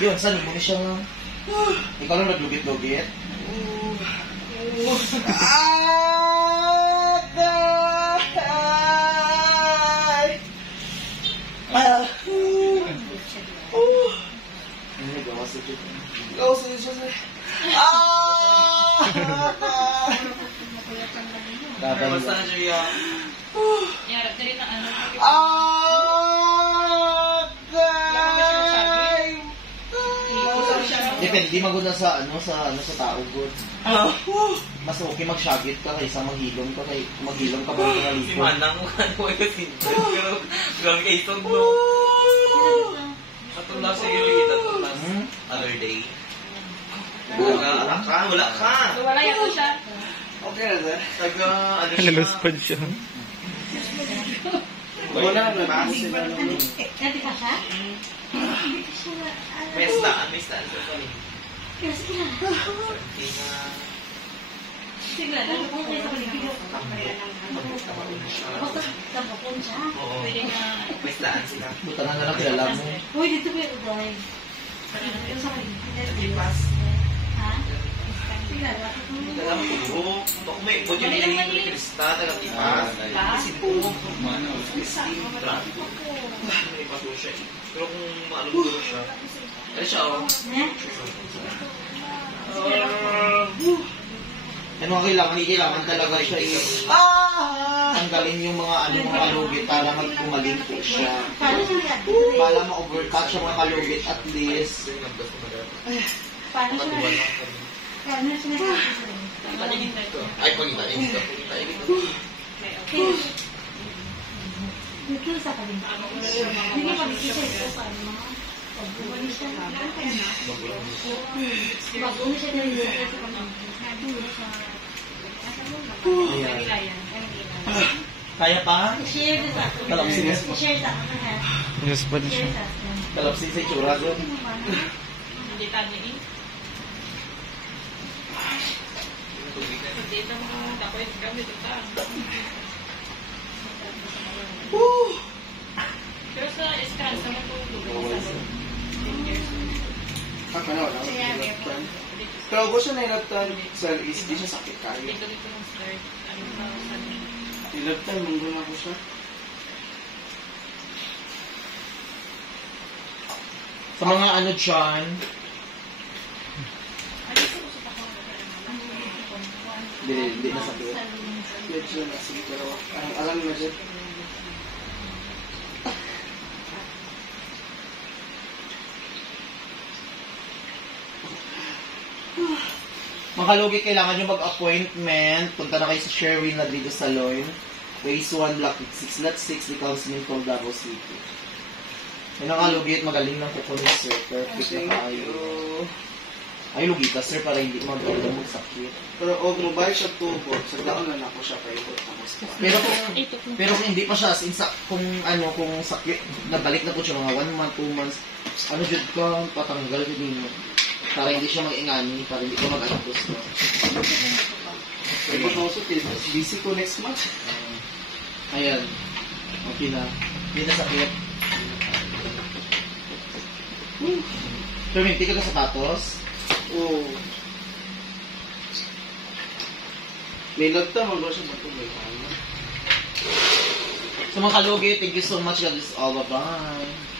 Yun, saan mo siya nga? Ikaw lang naglugit-lugit? Basta na siya. Yarap na rin na ano. Depende maguna sa sa tao good. Mas okay magshagit ka kaysa maghilom ka ba ng Si naligo. Manang mo ka naman kasi. Pero gawin kayo itong no. Atong lang sa iyo kita to last other day. Wala ka. So, wala yan siya. Okay na sir. Taga ano siya. Naluspad siya. Wala na ba? Nanti ka siya? May staan sa sorry. Kasi na. Sige na, kung kayo sa paligid, basta tapos siya. Oo. Pwede na. May staan sila. Buta na lang kilala mo. Uy, dito ko yung uday. Yung sa paligid. Lipas. Ha? Sige na, Alam ko, baka may budyo niya yung Krista, taga-tipas. Kasi po, Christine, traffic. May paso siya eh. Pero kung maaluguro siya, ano siya oh? Ano ang kailangan talaga siya tanggalin yung mga mga kalugit para magkumaling po siya. Para ma-overcut siya mga kalugit at least. paano siya? Paano siya? Ay, pagkita. Dito sa paligid. Hindi ka paligid siya ito. Pag-uwan siya. Pag-uwan siya na rin Kaya pa? share sa Kalapsin. share sa Naluspad siya. Kalapsin sa itsura doon. Hindi tayo eh. Dito mo dapat gamit ito. Pero sa scan sa mga lugar sa Pero gusto na ilagtan sa is di siya sakit kayo. dito ng start. Ano ba sa Ilagtan, manggo ko siya. Sa mga ano dyan, hindi na sakit. Medyo na, sige, pero alam mo dyan. Mga kalugit, kailangan nyo mag-appointment. Punta na kayo sa Sherwin Rodrigo Salon. Phase 1, Block 6, Lot 6, Licao, Smithville, Davao City. Yan ang kalugit, magaling ng kukunin, sir. Perfect na kayo. Ay, lugita, sir, para hindi magsakit. Pero og mobile siya tubo, sa daon na ako siya kayo. Pero kung hindi pa siya, as in, kung sakit, nabalik na po siya mga 1 month, 2 months, ano dyan ka, patanggal din mo. Para hindi siya mag-ingani, para hindi ka mag-anapos mo. Pero also, busy ko next month. Ayan. Okay na. Hindi na sakit. Pero hindi ka sa sapatos? Oo. May lagta, mag-go siya matubay. So mga kalugit, thank you so much. God bless all. Bye-bye.